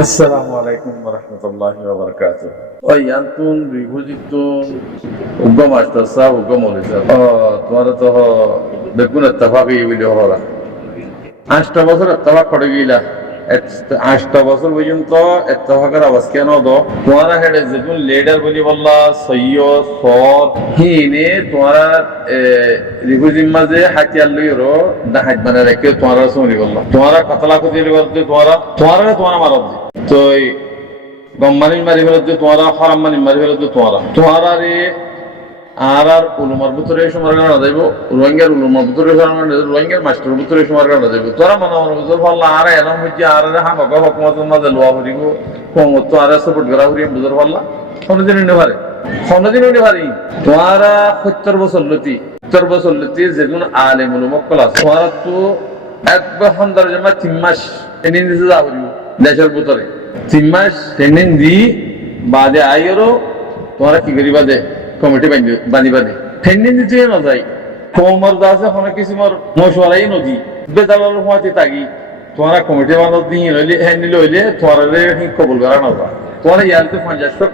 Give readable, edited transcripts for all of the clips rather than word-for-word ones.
Assalamu alaikum warahmatullahi wabarakatuh. Yantun rihujitun ugga master sa ugga molisa. Tumhara to bekun ittafaqi video hola. 8টা বছর ইত্তেফাক করে গিলা 8টা বছর পর্যন্ত ইত্তেফাকের আওয়াজ কেন দো তোমারা হেডে যেগুন লিডার বলি বললা সৈয়দ সর হিনে তোমারা রিফিউজির মাঝে হাতিয়ার লইরো হাত মানে রেখে তোমারা শুনি বললা তোমারা কতলা কুতি করতে তোমারা মারব তো গম্মানি মারি ফেলতে তোমারা হারাম মানি মারি ফেলতে তোমারা রে আর উলুমার ভিতরে সময় কাটা যাইব রোহিঙ্গার উলুমার ভিতরে রোহিঙ্গার মাস্টার ভিতরে সময় কাটা যাইব তোরা মনে মনে ভিতর পারলা আর এলাম হচ্ছে আর হামাকা হকুমতের মাঝে লোয়া ভরিব কমত তো আর সাপোর্ট করা ভরি বুঝতে পারলা কোনদিন নিতে পারে তোমারা 70 বছর লতি যেগুন আলেম উলুমক ক্লাস তোমারা তো একবার হন্দার জমা 3 মাস ট্রেনিং দিতে যাবো দেশের ভিতরে 3 মাস ট্রেনিং দি বাদে আইরো তোমরা কি করিবা দে কমিটি বানিবা দে ট্রেনিং দিতে না যাই কোমর দাসে অনেক কিছু মোর মশওয়ারাই নদী বেদালার হওয়াতে তাগি তোমরা কমিটি বানাত দিয়ে লইলে হ্যান্ডি লইলে তোমরা কবুল করা না যা তোমরা ইয়ালতে 50টা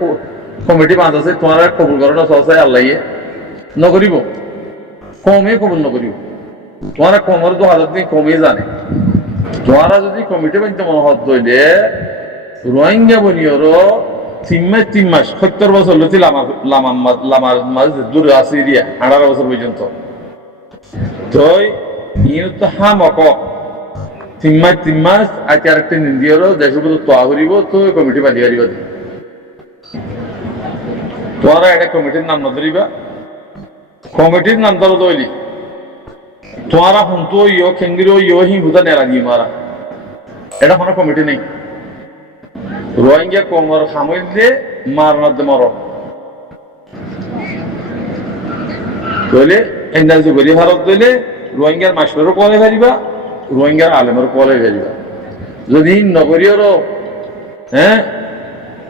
কমিটি বানাছে তোমরা কবুল করা না সসাই আল্লাহয়ে নকরিব কমে কবুল নকরিব তোমরা কোমর 2000 দিন কমে জানে তোমরা যদি কমিটি বানতে মনে হত দইলে রোহিঙ্গা বনিয়রো 3 মাস 70 বছর লতি লামার মাঝে দূরে আছে এরিয়া 18 বছর পর্যন্ত তো ইউ তো হামক 3 মাস আজ আরেকটা নিন্দিয়রো দেশের ভিতর তোয়া করিব তো কমিটি বানিয়ে পারিব তোমরা একটা কমিটির নাম না ধরিবা কমিটির নাম ধরো দইলি তোমরা হুনতো ইয়ো খেঙ্গিরো ইয়ো হি হুদা নেরা দিয়ে মারা এটা কোনো কমিটি নেই রোহিঙ্গা কোমর সামইলে মারনার দে মর কইলে এন্ডাল জুগরি ভারত দইলে রোহিঙ্গার মাস্টারও কলে ফেলিবা রোহিঙ্গার আলেমের কলে ফেলিবা যদি নগরীয়রও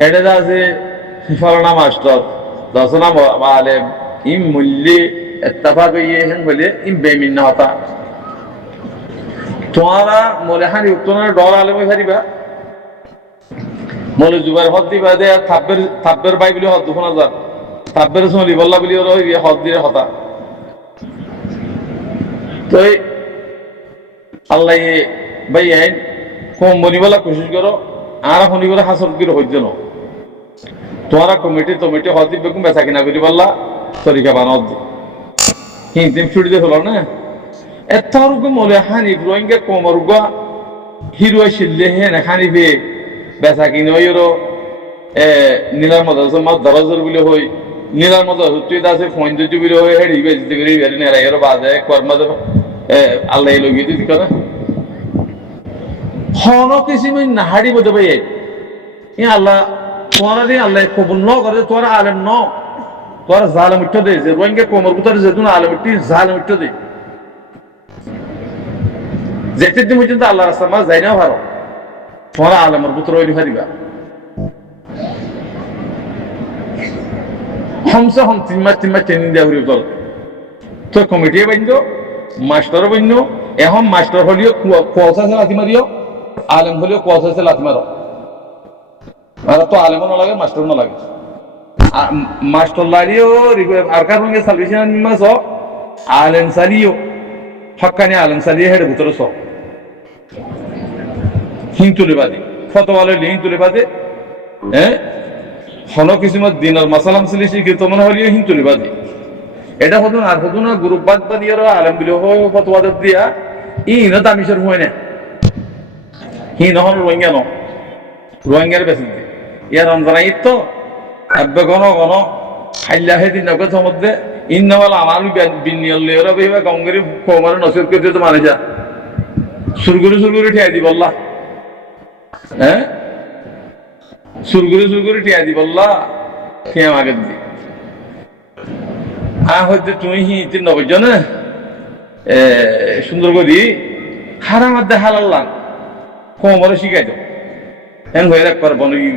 এটা আছে ফলানা মাস্টার দশনা আলেম ইম মূল্যে ইত্তেফাক হইয়ে হেন বলে ইম বেমিন হতা তোমারা মলে হানি উত্তনা ডর আলেমে ফেলিবা মলে জুবার হদ দিবা দে থাব্বের বাই বলি হদ দুখন হাজার থাব্বের সলি বল্লা বলি হদ দিয়ে হতা তো আল্লাহ ভাই আইন কম বনিবলা কোশিশ করো আর শুনিবলে হাসর করে হইজ ন তোমারা কমিটি হদ দিবে কুম বেচা কিনা করি বললা তরিকা বানাও দি হিন্দিম ছুটি দিয়ে হলো না এত মলে হানি রোহিঙ্গা কমর গা হিরো শিললে হে না হানিবে বেচা কিনে ওইরো নীলার মতো দরজর বলে হই নীলার মতো তুই আছে ফোন দিতে বলে হই হেডি বেজিতে করে বেরি নেরা এর বাজে কর্মদ আল্লাহ লগি দিতে করে হন কিছু না হাড়ি বলতে ভাই ই আল্লাহ তোরা দিয়ে আল্লাহ কবুল ন করে তোরা আলেম ন তোরা জালেম উঠতে দে যে রোহিঙ্গা কোমর ভিতরে যেতুন আলেম উঠতে জালেম উঠতে দে যেতে দিন পর্যন্ত আল্লাহ রাস্তা মাছ যাই না ভালো তোরা আলেমের পুত্র ওই ফারিবা হমসে হম 3 মাস ট্রেনিং দেওয়া হইব দল তো কমিটি বান্ধব মাস্টার বান্ধব এখন মাস্টার হলিও কুয়াশা সে লাথি মারিও আলেম হলিও কুয়াশা সে লাথি মারো আর তো আলেমও না লাগে মাস্টার না লাগে মাস্টার লারিও আর কার সঙ্গে সালভেশন মাস আলেম সালিও হক্কানি আলেম সালিয়ে হেডে ভিতরে সব হিংতুলে বাদে ফতোয়ালে হিংতুলে বাদে হন কিছু দিনের মাসালাম ছিল শিক্ষিত মনে হলিও হিংতুলে বাদে এটা হতো আর হতো না গ্রুপবাদ বাদিয়ে আলেম বিলে ফতোয়া দিয়া ইন দামিসের হয় না হি নহল রোহিঙ্গার বেশি ইয়ার রমজান ঈদ তো আব্বে গণ খাইলা হেদিন নগদ সমুদ্রে ইন্নওয়ালা আমার বিনিয়োগ লেওরা বেহিবা গঙ্গের কোমরে নসিব করতে তো মানে যা সুরগুরি ঠিয়াই দি বললা সুরগুরি ঠিয়াই দি বললা খেয়ে আগে দি হয়তো তুমি হিতে নবজ না সুন্দর করি হারাম আদে হালাল্লাম কোমরে শিখাই দাও এন হয়ে একবার বনগি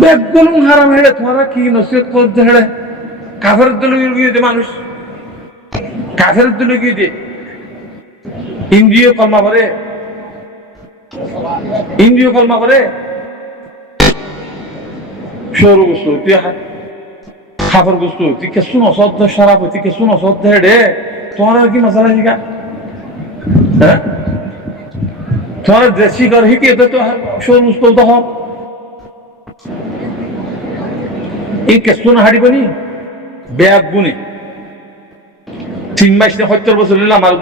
বেগুন হারাম হেড়ে তোমরা কি নসিহত করতে হেড়ে কাফের দলে গিয়ে দে মানুষ কাফের দলে গিয়ে দে ইন্দ্রিয় কর্মা করে ইন্দ্রিয় কলমা করে সরু গোস্ত তুই খাবার গোস্ত তুই কেসু নসদ সারাপ তুই কেসু নসদ রে তোমার আর কি মশলা শিখা হ্যাঁ তোমার দেশি কর হিকে তো সরু গোস্ত তো হোক এই কেসু না হারিবনি বেয়াগ গুণে 3 মাস 70 বছর নিলাম আর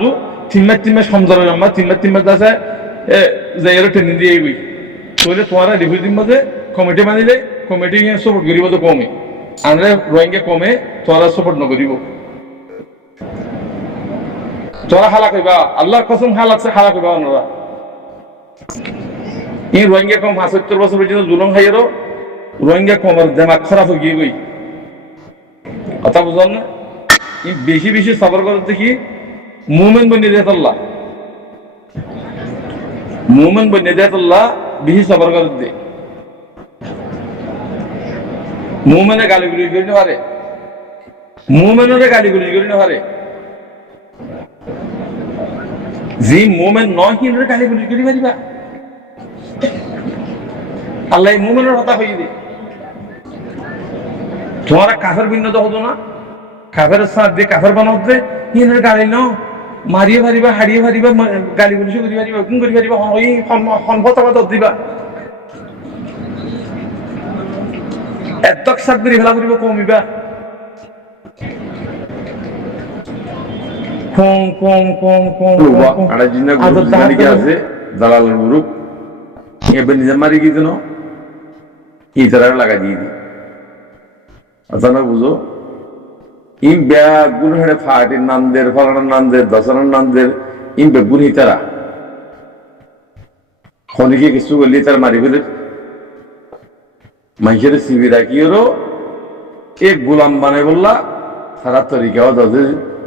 3 মাস সমঝার আমার 3 মাস আছে যাইয়ের ট্রেনিং দিয়ে আইবি তাহলে তোমারা রিভিউ দিন মধ্যে কমিটি বানিলে কমিটি সাপোর্ট করিব তো কমে আনলে রোহিঙ্গা কমে তোরা সাপোর্ট নকরিব তোরা হালা কইবা আল্লাহর কসম হালা কইবা ওনারা এই রোহিঙ্গা কম 75 বছর পর্যন্ত জুলুম খাইয়েরও রোহিঙ্গা কমের দেমাগ খারাপ হয়ে গিয়ে গই কথা বুঝল না এই বেশি বেশি সবর করতে কি মুমিন বনে দেয়াতুল্লাহ মুমিন বনে দেয়াতুল্লাহ বেশি সবর করতে মুমিনে গালিগুলি করি না পারে মুমিনের গালিগুলি করি না পারে যে মুমিন নয় হিনের গালিগুলি করি পারিবা আল্লাহ মুমিনের কথা কই দে তোমারা কাফের ভিন্ন হতো না কাফের সাথ দিয়ে কাফের বানাতে হিনের গালি নাও মারিয়ে পারিবা হারিয়ে পারিবা গালি গুলি করি পারিবা কোন করি পারিবা ওই সম্পদ দিবা এতক সাত করে ফেলা করিব কমিবা কম কম কম কম আড়াই জিন্না গ্রুপ জানি কি আছে দালাল গ্রুপ এবার নিজে মারি কি দিন এই তারা লাগা দিয়ে দি আচ্ছা না বুঝো ইম ব্যাগ গুণ হেড়ে ফাটির নামদের ফলানার নামদের দশানার নামদের ইম বেগুন হিতারা খনিকে কিছু করলে তার মারি ফেলে মানুষের সিবি রাখিয়েরও এক গোলাম বানাই বললা সারা তরিকাও দাদে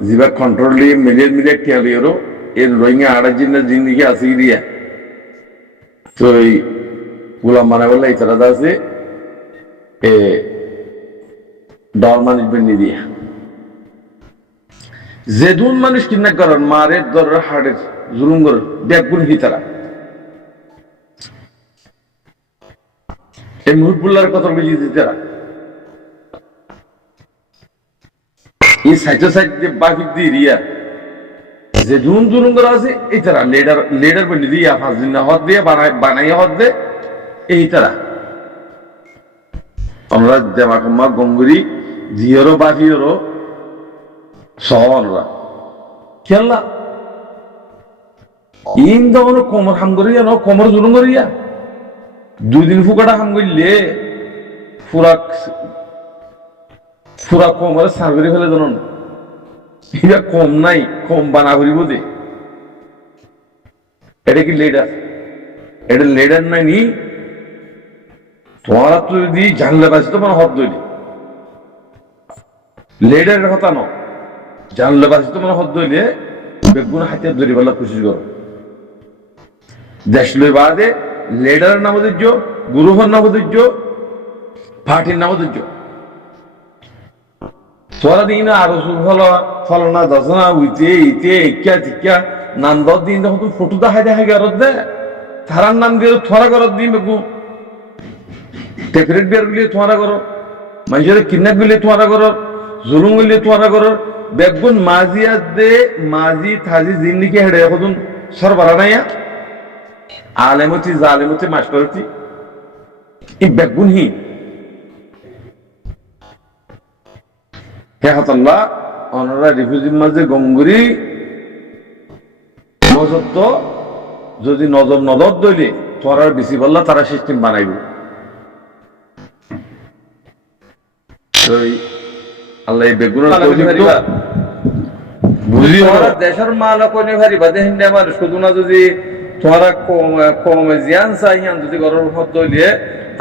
জিবা কন্ট্রোল দিয়ে মিলিয়ে টিয়ালিয়েরও এর রোহিঙ্গা আড়াই জিন্নার জিন্দিগি আছে দিয়া তো এই গোলাম বানাই বললা এই তারা আছে এ ডর ম্যানেজমেন্ট দিয়া যেদুন মানুষ কিনা করেন মারের দরের হাড়ের জুলুম করেন ব্যাগুন হিতারা এই মুহূর্তুল্লার কথা বুঝিয়ে দিতে এই সাইডে বাকি দিয়ে রিয়া যে জুন জুলুম করা আছে এই তারা লেডার বলে দিয়া 5 দিন হদ দিয়ে বানাই হদ দে এই তারা আমরা জামাকম্মা গঙ্গুরি জিওরও বাকিওরও সহরা খেলা ইন দমন কোমর হাম করিয়া ন কোমর জুলুম করিয়া 2 দিন ফুকাটা হাম করলে পুরা কোমরে সার্ভারি ফেলে জানো না এটা কম নাই কম বানা করিব দে এটা কি লেডার এটা লেডার নাই নি তোমারা তো যদি জানলে পাচ্ছি তো মানে হদ দইলি লেডারের কথা ন জানলে পাচ্ছি তো মানে হদ দইলে বেগুন হাতে ধরি বলা কোশিশ করো দেশ লই বাদে লেডারের নাম দিজ্য গুরুহর নাম দিজ্য পার্টির নাম দিজ্য তোরা দিন না আরো ফলনা দশনা উইতে ইতে ইকা টিকা নাম দর দিন তখন তুই ফটো দেখাই গরত দে থারার নাম দিয়ে থরা গরত দিন বেগু টেফরেট বিয়ার গুলি তোমরা করো মানুষের কিডন্যাপ গুলি তোমরা করো জুলুম গুলি তোমরা করো বেগুন মাজিয়াত দে মাজি থাজি জিন্দিগি হেড়ে এখন সরবরা নাইয়া আলেমতি জালেমতি মাস্টারতি এই বেগুন হি হে হতাল্লাহ ওনারা রিফিউজির মাঝে গঙ্গুরি নজর যদি নজর দইলে তোরা বেশি বললা তারা সিস্টেম বানাইব আল্লাহ বেগুনের বুঝি দেশের মাল কোনে ভারি বাদে হিন্দে মানুষ শুধু না যদি তোরা কমে জিয়ান চাইয়ান যদি গরম হদ দইলে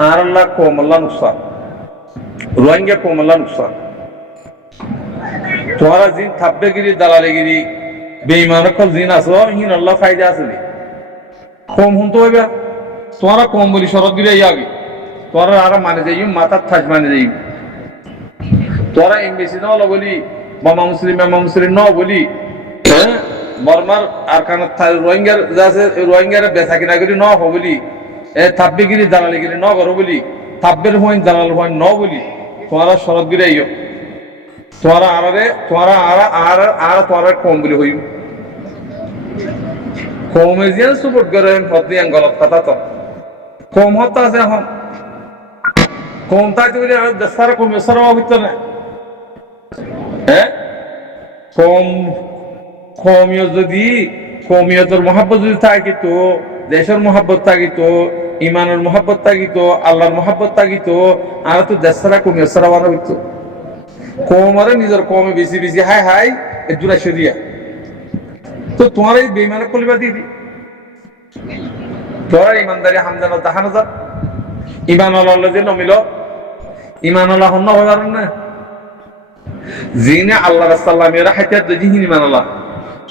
আর আল্লাহ কম আল্লাহ নুকসান রোহিঙ্গা কম আল্লাহ নুকসান তোরা জিন থাপ্পেগিরি দালালিগিরি বেঈমান কল জিন আছো হিন আল্লাহ ফায়দা আছে কম হুন তো হইবা তোরা কম বলি শরৎ গিরে আগে তোরা আর মানে যাই মাথার থাজ মানে যাই তোরা এমবিসি ন বলি মামা মুসলিম ন বলি বর্মার আর কারণ রোহিঙ্গার যাচ্ছে রোহিঙ্গার বেচা কিনা করি ন বলি থাব্বিগিরি দালালিগিরি ন করো বলি থাব্বের হইন দালাল হইন ন বলি তোমারা শরৎ গিরে আইও তোমারা আরে তোমারা আর তোমারা কম বলি হইম কমেজিয়ান সুপোর্ট করে হদিয়ান গলত কথা তো কম হতা আছে এখন কম থাকতে বলি আর দেশার কমেশ্বর অভিত্য না হ্যাঁ কম কমিও যদি কমিয়তের মহাব্বত যদি থাকিত দেশের মহাব্বত থাকিত ইমানের মহাব্বত থাকিত আল্লাহর মহাব্বত থাকিত আর তো দেশরা কমিয়সরা বানা হইত কমরে নিজের কমে বেশি বেশি হাই হাই দূরা সরিয়া তো তোমার এই বেইমানে কলিবা দিদি তোর ইমানদারি হামদানা দেখানো যাক ইমান আল্লাহ যে নমিল ইমান আল্লাহ হন হবার না জিনে আল্লাহ রাসাল্লামের হাতিয়াত জিহিন ইমান আল্লাহ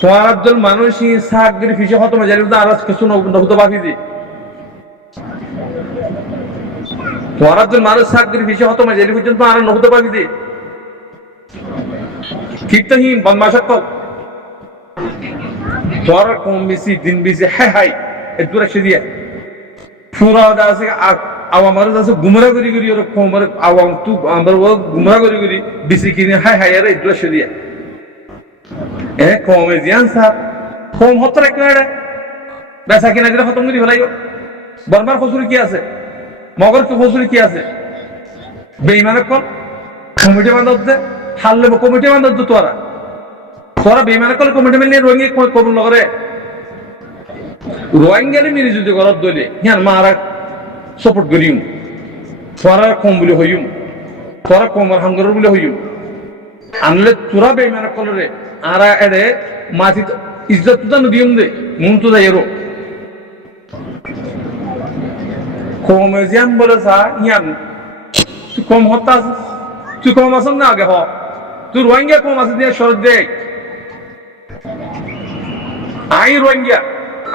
তোমার একজন মানুষ সাহায্যের ফিসে হত মজারি আর কিছু নহুতো বাকি দি তোমার একজন মানুষ সাহায্যের ফিসে হত মজারি পর্যন্ত আর নহুতো বাকি দি কীর্তহীন বদমাশক তোমার কম বেশি দিন বেশি হাই হাই এ দূরে সে দিয়ে পুরা আছে আওয়ামার আছে গুমরা করি করি ওর কমরে আওয়াম তু আমরা গুমরা করি বেশি কিনে হাই হাই আর এ দূরে সে দিয়ে কমে জিয়ান সাহেব কম হতো রাখতে না বেচা কিনা দিলে খতম করি ফেলাইও বর্মার ফসুরি কি আছে মগর ফসুরি কি আছে বেইমানের কল কমিটি বান্ধব দে হারলে কমিটি বান্ধব দে তোরা বেইমানের কল কমিটি মিলিয়ে রোহিঙ্গা কবুল নগরে রোহিঙ্গারে মিলি যদি ঘরত দইলে হিয়ান মারা সাপোর্ট করিম তোরা কম বলে হইম তোরা কমর হাঙ্গর বলে হইম আনলে তোরা বেইমানের কলরে আরা এড়ে মাটি ইজ্জত তো দিম দে মন তো যাই এরো কমে জিয়াম বলে সা ইয়াম তুই কম হতা তুই কম আসন না আগে হ তুই রোহিঙ্গা কম আছে দিয়ে শরৎ দে আই রোহিঙ্গা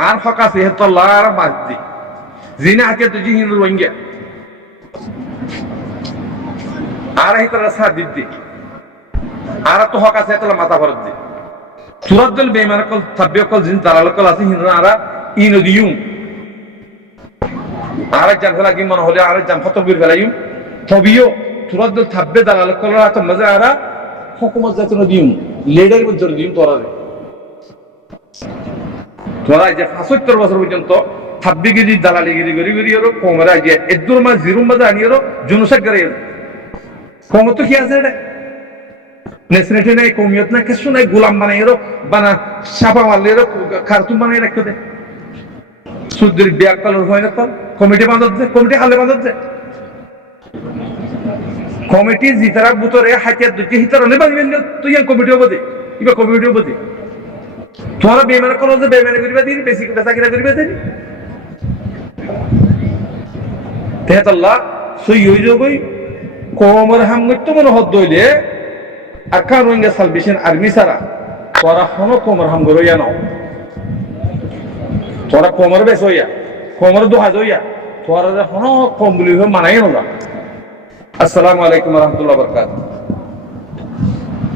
আর হক আছে হেতল্লা আর মাছ দি জিনা হাতে তো জিহিন রোহিঙ্গা আর হেতরা সাথ দিতে আর তো হক আছে হেতলা মাথা ভরত দি তুরাদ্দল বেইমান কল থাব্বে কল জিন দালাল কল আছে হিনরা আরা ইনদিয়ুম আর জান ফেলা কি মন হলে আর জান খতম করে ফেলাইম তবিও তুরাদ্দল থাব্বে দালাল কল আত মজা আরা হুকুমত জাতন দিউম লিডার বজর দিউম তোরা যে 75 বছর পর্যন্ত থাব্বিগিরি দালালিগিরি গরি ওর কোমরা যে এদুর মা জিরুম মজা আনিয়র জুনুসাক করে কোমত তো কি আছে রে নেসনেটে নাই কমিয়ত না কিছু নাই গোলাম বানাইরো বানা ছাপা মারলেরো কার্টুন বানাই রাখতে দে সুদের ব্যাগ কালার হয় না তো কমিটি বাঁধত দে কমিটি হালে বাঁধত দে কমিটি জিতারা বুতরে হাতিয়ার দুটি হিতার নে বাঁধবেন তুই কমিটি হবো দে ইবা কমিটি হবো দে তোরা বেইমান করো যে বেইমানি করিবা দিন বেশি বেচা কিনা করিবা দিন তেহাতাল্লাহ সই হই যাবই কোমর হামগত মনে হদ দইলে আকা রোহিঙ্গা সালভেশন আর্মি সারা তোরা হনো কোমর হামগর হইয়া নাও তোরা কোমর বেশ হইয়া কোমর দোহাজ হইয়া তোরা হনো কম বলি মানাই না। আসসালামু আলাইকুম ওয়া রাহমাতুল্লাহি ওয়া বারাকাতুহু।